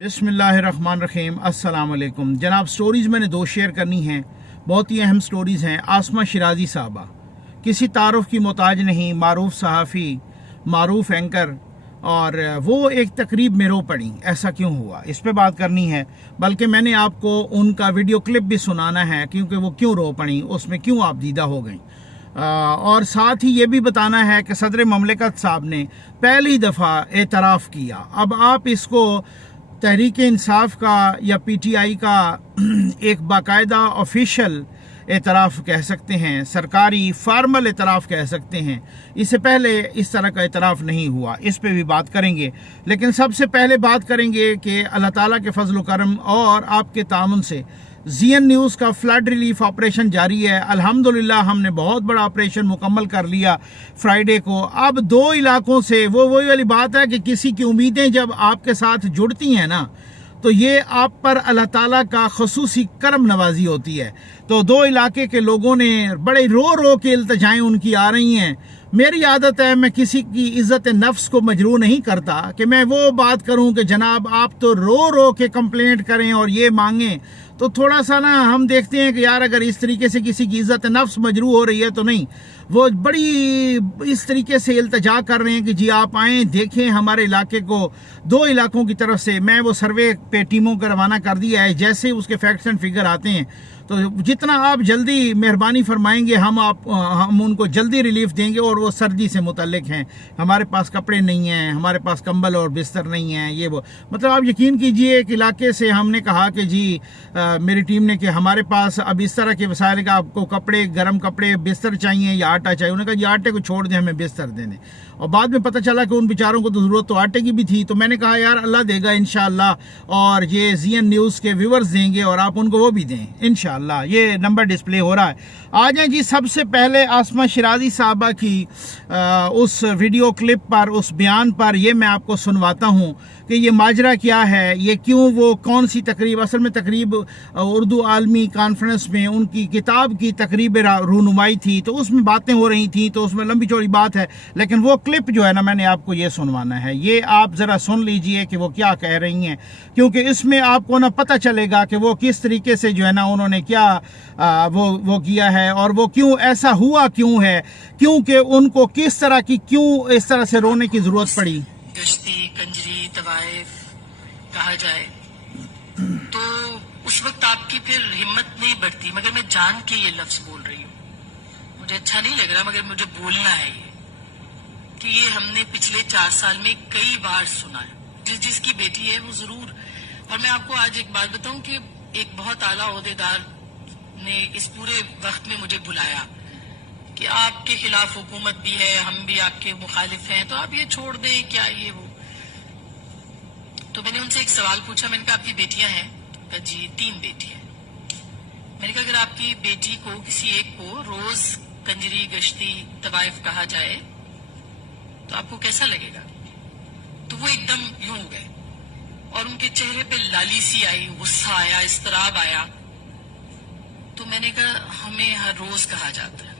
बिस्मिल्लाहिर्रहमानिर्रहीम। अस्सलाम वालेकुम जनाब। स्टोरीज़ मैंने दो शेयर करनी हैं, बहुत ही अहम स्टोरीज़ हैं। आसमा शिराजी साहबा किसी तारुफ की मोहताज नहीं, मारूफ सहाफ़ी, मारूफ एंकर, और वो एक तकरीब में रो पड़ी। ऐसा क्यों हुआ, इस पे बात करनी है। बल्कि मैंने आपको उनका वीडियो क्लिप भी सुनाना है, क्योंकि वो क्यों रो पड़ी, उसमें क्यों आप दीदा हो गई। और साथ ही ये भी बताना है कि सदर ममलिकत साहब ने पहली दफ़ा एतराफ़ किया। अब आप इसको तहरीक इंसाफ का या पीटीआई का एक बाकायदा ऑफिशियल एतराफ़ कह सकते हैं, सरकारी फार्मल एतराफ़ कह सकते हैं। इससे पहले इस तरह का एतराफ़ नहीं हुआ, इस पे भी बात करेंगे। लेकिन सबसे पहले बात करेंगे कि अल्लाह ताला के फजल करम और आपके तामुन से ज़ीएन न्यूज़ का फ्लड रिलीफ ऑपरेशन जारी है। अल्हम्दुलिल्लाह हमने बहुत बड़ा ऑपरेशन मुकम्मल कर लिया फ्राइडे को। अब दो इलाकों से वही वाली बात है कि किसी की उम्मीदें जब आपके साथ जुड़ती हैं ना, तो ये आप पर अल्लाह ताला का खसूसी करम नवाजी होती है। तो दो इलाके के लोगों ने बड़े रो रो के इल्तिजाएं उनकी आ रही हैं। मेरी आदत है, मैं किसी की इज़्ज़त नफ्स को मजरू नहीं करता कि मैं वो बात करूं कि जनाब आप तो रो रो के कंप्लेंट करें और ये मांगें। तो थोड़ा सा ना हम देखते हैं कि यार अगर इस तरीके से किसी की इज़्ज़त नफ्स मजरू हो रही है तो नहीं, वो बड़ी इस तरीके से इल्तजा कर रहे हैं कि जी आप आएँ देखें हमारे इलाके को। दो इलाकों की तरफ से मैं वो सर्वे पे टीमों को रवाना कर दिया है। जैसे उसके फैक्ट्स एंड फिगर आते हैं तो जितना आप जल्दी मेहरबानी फरमाएंगे हम उनको जल्दी रिलीफ देंगे। और वो सर्दी से मुतल्लिक हैं, हमारे पास कपड़े नहीं हैं, हमारे पास कंबल और बिस्तर नहीं हैं, ये वो मतलब आप यकीन कीजिए एक इलाके से हमने कहा कि जी मेरी टीम ने कि हमारे पास अब इस तरह के वसाइल का आपको कपड़े, गर्म कपड़े, बिस्तर चाहिए या आटा चाहिए। उन्होंने कहा जी आटे को छोड़ दें, हमें बिस्तर दे दें। और बाद में पता चला कि उन बेचारों को तो ज़रूरत तो आटे की भी थी। तो मैंने कहा यार अल्लाह देगा इंशाअल्लाह, और ये ज़ीएन न्यूज़ के व्यूवर्स देंगे और आप उनको वो भी दें इंशाअल्लाह। ये नंबर डिस्प्ले हो रहा है। आ जाएं जी। सबसे पहले आसमा शिराजी साहबा की उस वीडियो क्लिप पर, उस बयान पर ये मैं आपको सुनवाता हूँ कि ये माजरा क्या है, ये क्यों, वो कौन सी तकरीब, असल में तकरीब उर्दू आलमी कॉन्फ्रेंस में उनकी किताब की तकरीब रूनुमाई थी, तो उसमें बातें हो रही थी, तो उसमें लंबी चौड़ी बात है। लेकिन वो क्लिप जो है ना, मैंने आपको ये सुनवाना है, ये आप ज़रा सुन लीजिए कि वो क्या कह रही हैं, क्योंकि इसमें आपको ना पता चलेगा कि वो किस तरीके से जो है ना उन्होंने क्या वो किया है और वो क्यों ऐसा हुआ क्यों है, क्योंकि उनको किस तरह की, क्यों इस तरह से रोने की ज़रूरत पड़ी। गश्ती, कंजरी, तवाइफ कहा जाए तो उस वक्त आपकी फिर हिम्मत नहीं बढ़ती, मगर मैं जान के ये लफ्ज बोल रही हूँ, मुझे अच्छा नहीं लग रहा मगर मुझे बोलना है ये, कि ये हमने पिछले 4 साल में कई बार सुना है। जिसकी बेटी है वो जरूर। और मैं आपको आज एक बात बताऊं कि एक बहुत आला ओहदेदार ने इस पूरे वक्त में मुझे बुलाया कि आपके खिलाफ हुकूमत भी है, हम भी आपके मुखालिफ हैं, तो आप ये छोड़ दें क्या, ये वो। तो मैंने उनसे एक सवाल पूछा, मैंने कहा आपकी बेटियां हैं? कहा जी 3 बेटी हैं। मैंने कहा अगर आपकी बेटी को किसी एक को रोज कंजरी, गश्ती, तवाइफ कहा जाए तो आपको कैसा लगेगा? तो वो एकदम यूं हो गए और उनके चेहरे पे लाली सी आई, गुस्सा आया, इस्तराब आया। तो मैंने कहा हमें हर रोज कहा जाता है,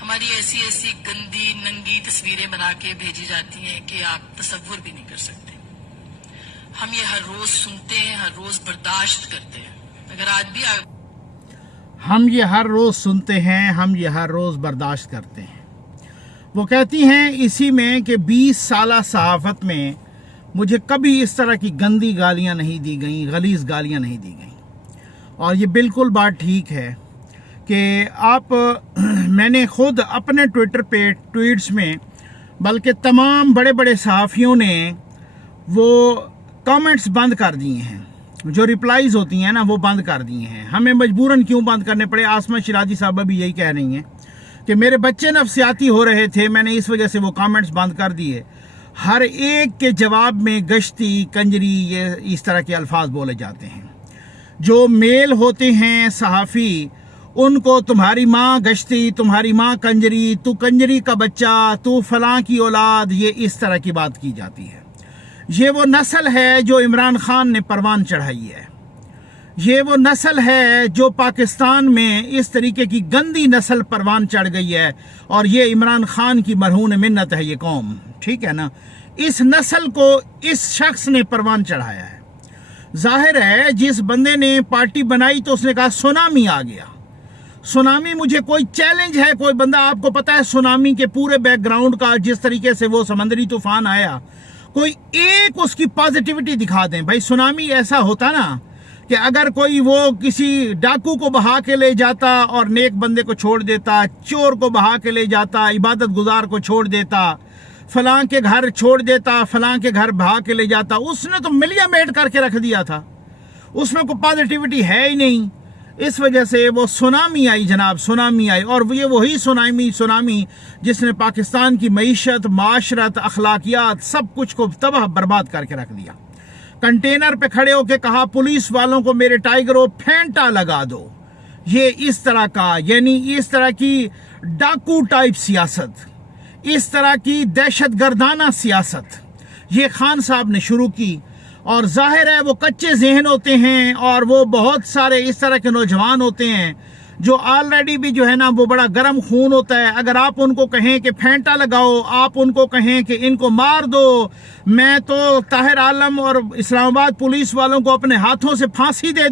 हमारी ऐसी ऐसी गंदी नंगी तस्वीरें बना के भेजी जाती हैं कि आप तसव्वुर भी नहीं कर सकते। हम ये हर रोज सुनते हैं, हर रोज बर्दाश्त करते हैं। अगर आज भी हम ये हर रोज सुनते हैं, हम ये हर रोज बर्दाश्त करते हैं। वो कहती हैं इसी में कि 20 साल सहाफत में मुझे कभी इस तरह की गंदी गालियां नहीं दी गई, गलीज गालियां नहीं दी गई। और ये बिल्कुल बात ठीक है कि आप मैंने खुद अपने ट्विटर पे ट्वीट्स में, बल्कि तमाम बड़े बड़े सहाफ़ियों ने वो कमेंट्स बंद कर दिए हैं, जो रिप्लाईज होती हैं ना वो बंद कर दिए हैं। हमें मजबूरन क्यों बंद करने पड़े। आसमा शिराजी साहबा भी यही कह रही हैं कि मेरे बच्चे नफसियाती हो रहे थे, मैंने इस वजह से वो कमेंट्स बंद कर दिए। हर एक के जवाब में गश्ती, कंजरी, ये इस तरह के अल्फाज बोले जाते हैं। जो मेल होते हैं सहाफ़ी, उनको तुम्हारी माँ गश्ती, तुम्हारी माँ कंजरी, तू कंजरी का बच्चा, तू फलां की औलाद, ये इस तरह की बात की जाती है। ये वो नस्ल है जो इमरान खान ने परवान चढ़ाई है। ये वो नस्ल है जो पाकिस्तान में इस तरीके की गंदी नस्ल परवान चढ़ गई है, और ये इमरान खान की मरहून मिन्नत है ये कौम, ठीक है ना। इस नस्ल को इस शख्स ने परवान चढ़ाया है। जाहिर है जिस बंदे ने पार्टी बनाई तो उसने कहा सुनामी आ गया। सुनामी मुझे कोई चैलेंज है, कोई बंदा, आपको पता है सुनामी के पूरे बैकग्राउंड का, जिस तरीके से वो समंदरी तूफान आया, कोई एक उसकी पॉजिटिविटी दिखा दें। भाई सुनामी ऐसा होता ना कि अगर कोई वो किसी डाकू को बहा के ले जाता और नेक बंदे को छोड़ देता, चोर को बहा के ले जाता, इबादत गुजार को छोड़ देता, फलां के घर छोड़ देता, फलां के घर बहा के ले जाता, उसने तो मिलिया मेट करके रख दिया था, उसमें कोई पॉजिटिविटी है ही नहीं। इस वजह से वो सुनामी आई जनाब, सुनामी आई। और ये वही सुनामी जिसने पाकिस्तान की मईशत, माशरत, अखलाकियात, सब कुछ को तबाह बर्बाद करके रख दिया। कंटेनर पे खड़े होके कहा पुलिस वालों को मेरे टाइगरों फेंटा लगा दो। ये इस तरह का, यानी इस तरह की डाकू टाइप सियासत, इस तरह की दहशत गर्दाना सियासत ये खान साहब ने शुरू की। और जाहिर है वो कच्चे जहन होते हैं और वो बहुत सारे इस तरह के नौजवान होते हैं जो ऑलरेडी भी जो है ना वो बड़ा गर्म खून होता है। अगर आप उनको कहें कि फेंटा लगाओ, आप उनको कहें कि इनको मार दो, मैं तो ताहिर आलम और इस्लामाबाद पुलिस वालों को अपने हाथों से फांसी दे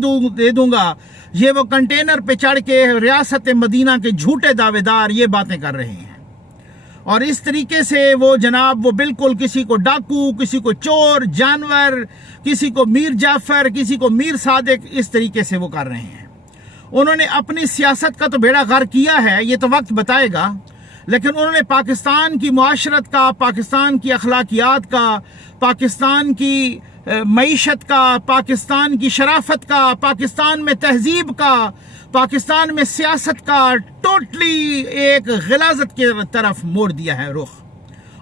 दूंगा, ये वो कंटेनर पे चढ़ के रियासत मदीना के झूठे दावेदार ये बातें कर रहे हैं। और इस तरीके से वो जनाब वो बिल्कुल किसी को डाकू, किसी को चोर, जानवर, किसी को मीर जाफर, किसी को मीर सादिक, इस तरीके से वो कर रहे हैं। उन्होंने अपनी सियासत का तो बेड़ा गर्क किया है, ये तो वक्त बताएगा, लेकिन उन्होंने पाकिस्तान की मुआशरत का, पाकिस्तान की अखलाकियात का, पाकिस्तान की मईशत का, पाकिस्तान की शराफत का, पाकिस्तान में तहजीब का, पाकिस्तान में सियासत का टोटली एक गिलाजत की तरफ मोड़ दिया है रुख।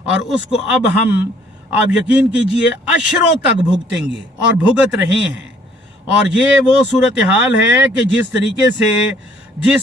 और उसको अब हम, आप यकीन कीजिए, अशरों तक भुगतेंगे और भुगत रहे हैं। और ये वो सूरत हाल है कि जिस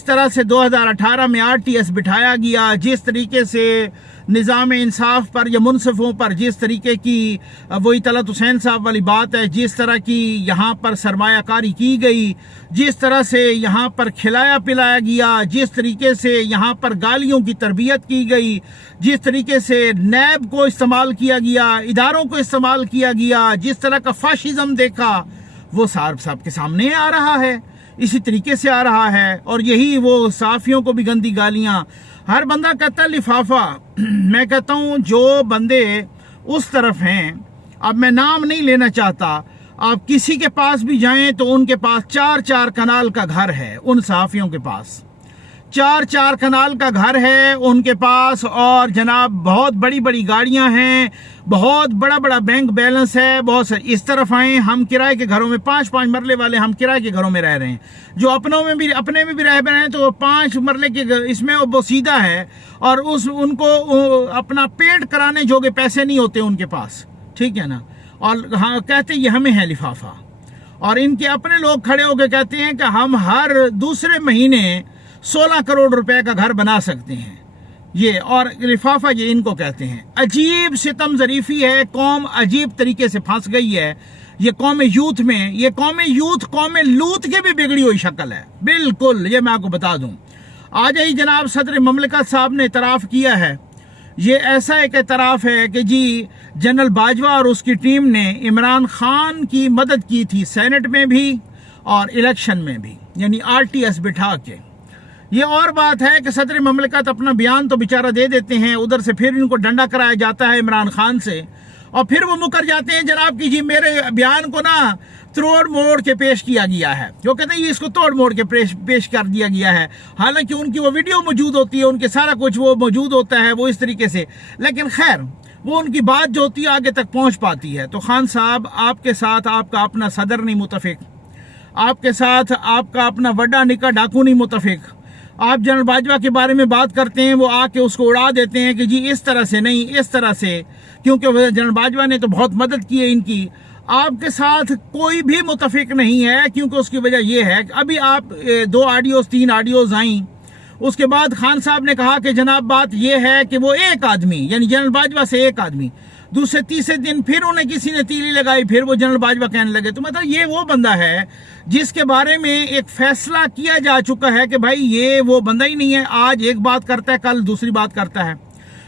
तरह से 2018 में RTS बिठाया गया, जिस तरीके से निज़ाम इंसाफ पर या मुनसिफों पर जिस तरीके की वही तलत हुसैन साहब वाली बात है, जिस तरह की यहाँ पर सरमायाकारी की गई, जिस तरह से यहाँ पर खिलाया पिलाया गया, जिस तरीके से यहाँ पर गालियों की तरबियत की गई, जिस तरीके से नैब को इस्तेमाल किया गया, इदारों को इस्तेमाल किया गया, जिस तरह का फाशिज्म देखा, वो साहब के सामने आ रहा है, इसी तरीके से आ रहा है। और यही वो साफियों को भी गंदी गालियां, हर बंदा कहता है लिफाफा। मैं कहता हूं जो बंदे उस तरफ हैं, अब मैं नाम नहीं लेना चाहता, आप किसी के पास भी जाएं तो उनके पास 4-4 कनाल का घर है, उन सहाफियों के पास 4-4 कनाल का घर है उनके पास, और जनाब बहुत बड़ी बड़ी गाड़ियां हैं, बहुत बड़ा बड़ा बैंक बैलेंस है, बहुत सारे। इस तरफ आए, हम किराए के घरों में 5-5 मरले वाले हम किराए के घरों में रह रहे हैं, जो अपने में भी रह रहे हैं, तो 5 मरले के इसमें वो सीधा है, और उनको अपना पेंट कराने जोगे पैसे नहीं होते उनके पास, ठीक है ना। और हाँ, कहते ये हमें है लिफाफा। और इनके अपने लोग खड़े होकर कहते हैं कि हम हर दूसरे महीने 16 करोड़ रुपए का घर बना सकते हैं, ये और लिफाफा ये इनको कहते हैं। अजीब सितम ज़रीफ़ी है, कौम अजीब तरीके से फंस गई है। ये कौम यूथ में, ये कौम लूत की भी बिगड़ी हुई शक्ल है बिल्कुल, ये मैं आपको बता दूं। आज ही जनाब सदर ममलिकत साहब ने इतराफ़ किया है, ये ऐसा एक इतराफ़ है कि जी जनरल बाजवा और उसकी टीम ने इमरान खान की मदद की थी, सेनेट में भी और इलेक्शन में भी, यानी RTS बिठा के। ये और बात है कि सदर ममलिकत अपना बयान तो बेचारा दे देते हैं, उधर से फिर इनको डंडा कराया जाता है इमरान खान से, और फिर वो मुकर जाते हैं जनाब कि जी मेरे बयान को ना तोड़ मोड़ के पेश किया गया है। वो कहते हैं इसको तोड़ मोड़ के पेश कर दिया गया है, हालांकि उनकी वो वीडियो मौजूद होती है, उनके सारा कुछ वो मौजूद होता है, वो इस तरीके से, लेकिन खैर वो उनकी बात जो होती है आगे तक पहुंच पाती है। तो खान साहब, आपके साथ आपका अपना सदर नहीं मुतफिक, आपके साथ आपका अपना वड्डा निका डाकू नहीं मुतफिक। आप जनरल बाजवा के बारे में बात करते हैं, वो आके उसको उड़ा देते हैं कि जी इस तरह से नहीं, इस तरह से, क्योंकि जनरल बाजवा ने तो बहुत मदद की है इनकी। आपके साथ कोई भी मुतफिक नहीं है, क्योंकि उसकी वजह यह है कि अभी आप 3 ऑडियोज आई, उसके बाद खान साहब ने कहा कि जनाब बात यह है कि वो एक आदमी, यानी जनरल बाजवा से एक आदमी, दूसरे तीसरे दिन फिर उन्हें किसी ने तीली लगाई, फिर वो जनरल बाजवा कहने लगे। तो मतलब ये वो बंदा है जिसके बारे में एक फैसला किया जा चुका है कि भाई ये वो बंदा ही नहीं है, आज एक बात करता है कल दूसरी बात करता है।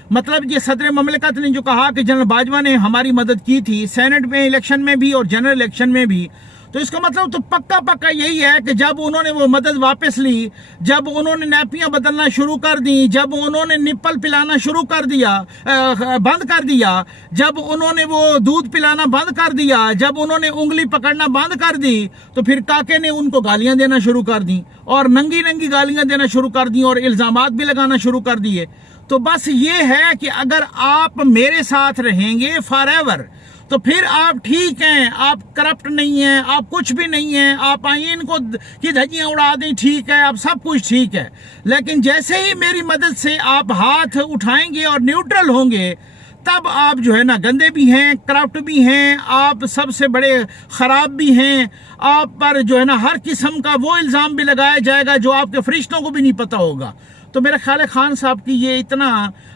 मतलब ये सदर ममलिकत ने जो कहा कि जनरल बाजवा ने हमारी मदद की थी सेनेट में इलेक्शन में भी और जनरल इलेक्शन में भी, तो इसका मतलब तो पक्का पक्का यही है कि जब उन्होंने वो मदद वापस ली, जब उन्होंने नैपियां बदलना शुरू कर दी, जब उन्होंने निप्पल पिलाना शुरू कर दिया, बंद कर दिया, जब उन्होंने वो दूध पिलाना बंद कर दिया, जब उन्होंने उंगली पकड़ना बंद कर दी, तो फिर काके ने उनको गालियां देना शुरू कर दी और नंगी नंगी गालियां देना शुरू कर दी और इल्जामात भी लगाना शुरू कर दिए। तो बस ये है कि अगर आप मेरे साथ रहेंगे फॉर एवर तो फिर आप ठीक हैं, आप करप्ट नहीं हैं, आप कुछ भी नहीं हैं, आप आईन को की धज्जियां उड़ा दें, ठीक है, आप सब कुछ ठीक है। लेकिन जैसे ही मेरी मदद से आप हाथ उठाएंगे और न्यूट्रल होंगे, तब आप जो है ना गंदे भी हैं, करप्ट भी हैं, आप सबसे बड़े खराब भी हैं, आप पर जो है ना हर किस्म का वो इल्ज़ाम भी लगाया जाएगा जो आपके फरिश्तों को भी नहीं पता होगा। तो मेरा ख्याल है खान साहब की ये इतना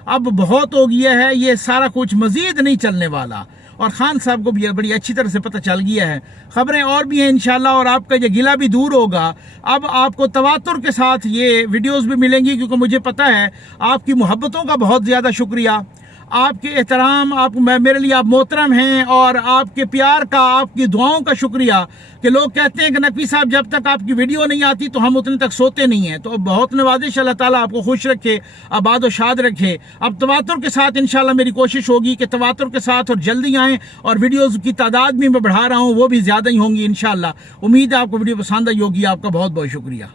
अब बहुत हो गया है, ये सारा कुछ मजीद नहीं चलने वाला और खान साहब को भी बड़ी अच्छी तरह से पता चल गया है। खबरें और भी हैं इंशाल्लाह और आपका ये गिला भी दूर होगा। अब आपको तवातुर के साथ ये वीडियोस भी मिलेंगी क्योंकि मुझे पता है आपकी मोहब्बतों का बहुत ज़्यादा शुक्रिया, आपके एहतराम, आप मेरे लिए आप मोहतरम हैं और आपके प्यार का, आपकी दुआओं का शुक्रिया कि लोग कहते हैं कि नकवी साहब जब तक आपकी वीडियो नहीं आती तो हम उतने तक सोते नहीं हैं। तो बहुत नवाजिश, अल्लाह ताला आपको खुश रखे, आबाद और शाद रखे। अब तवातुर के साथ इंशाल्लाह मेरी कोशिश होगी कि तवातुर के साथ और जल्दी आएँ और वीडियोज़ की तादाद भी मैं बढ़ा रहा हूँ, वो भी ज़्यादा ही होंगी इंशाल्लाह। उम्मीद है आपको वीडियो पसंद आई होगी। आपका बहुत बहुत शुक्रिया।